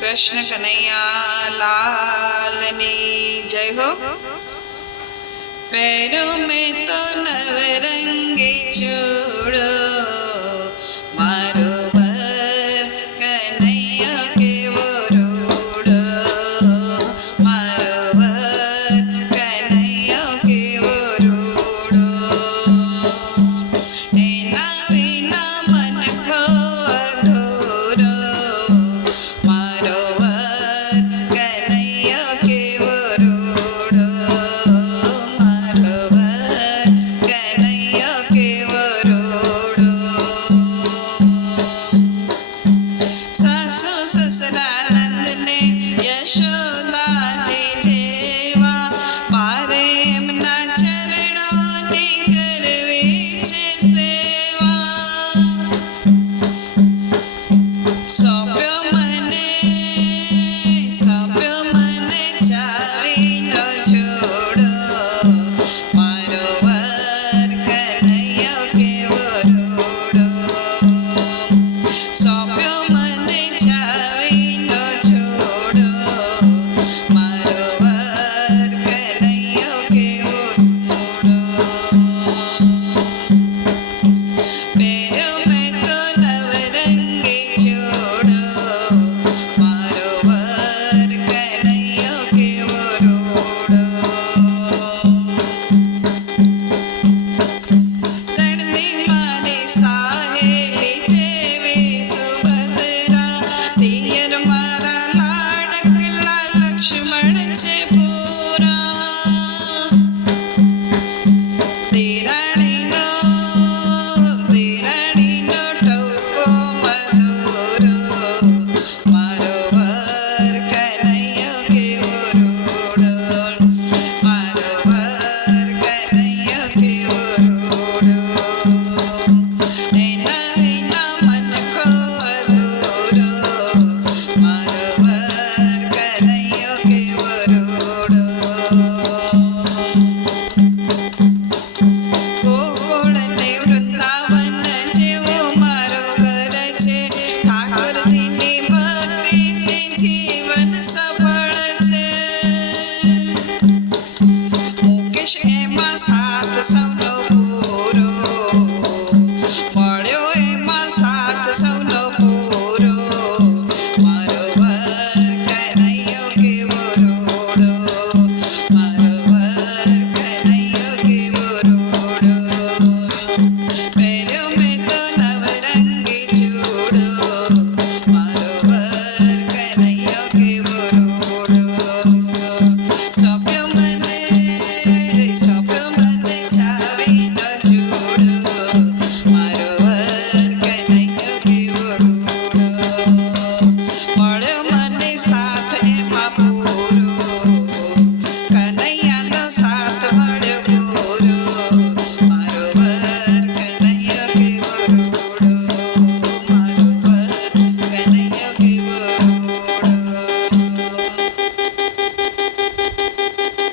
कृष्ण कन्हैया लाल नी जय हो। पैरों में तो नवरंगी चूड़ो मारो वर कन्हैया के वो रूड़ो मारो वर कन्हैया के वो रूड़ो एना विना मन को अधूरो मारो वर कन्हैया के वो रूड़ो मारो वर कन्हैया के वो रूड़ो सासू ससरा नंद ने यशो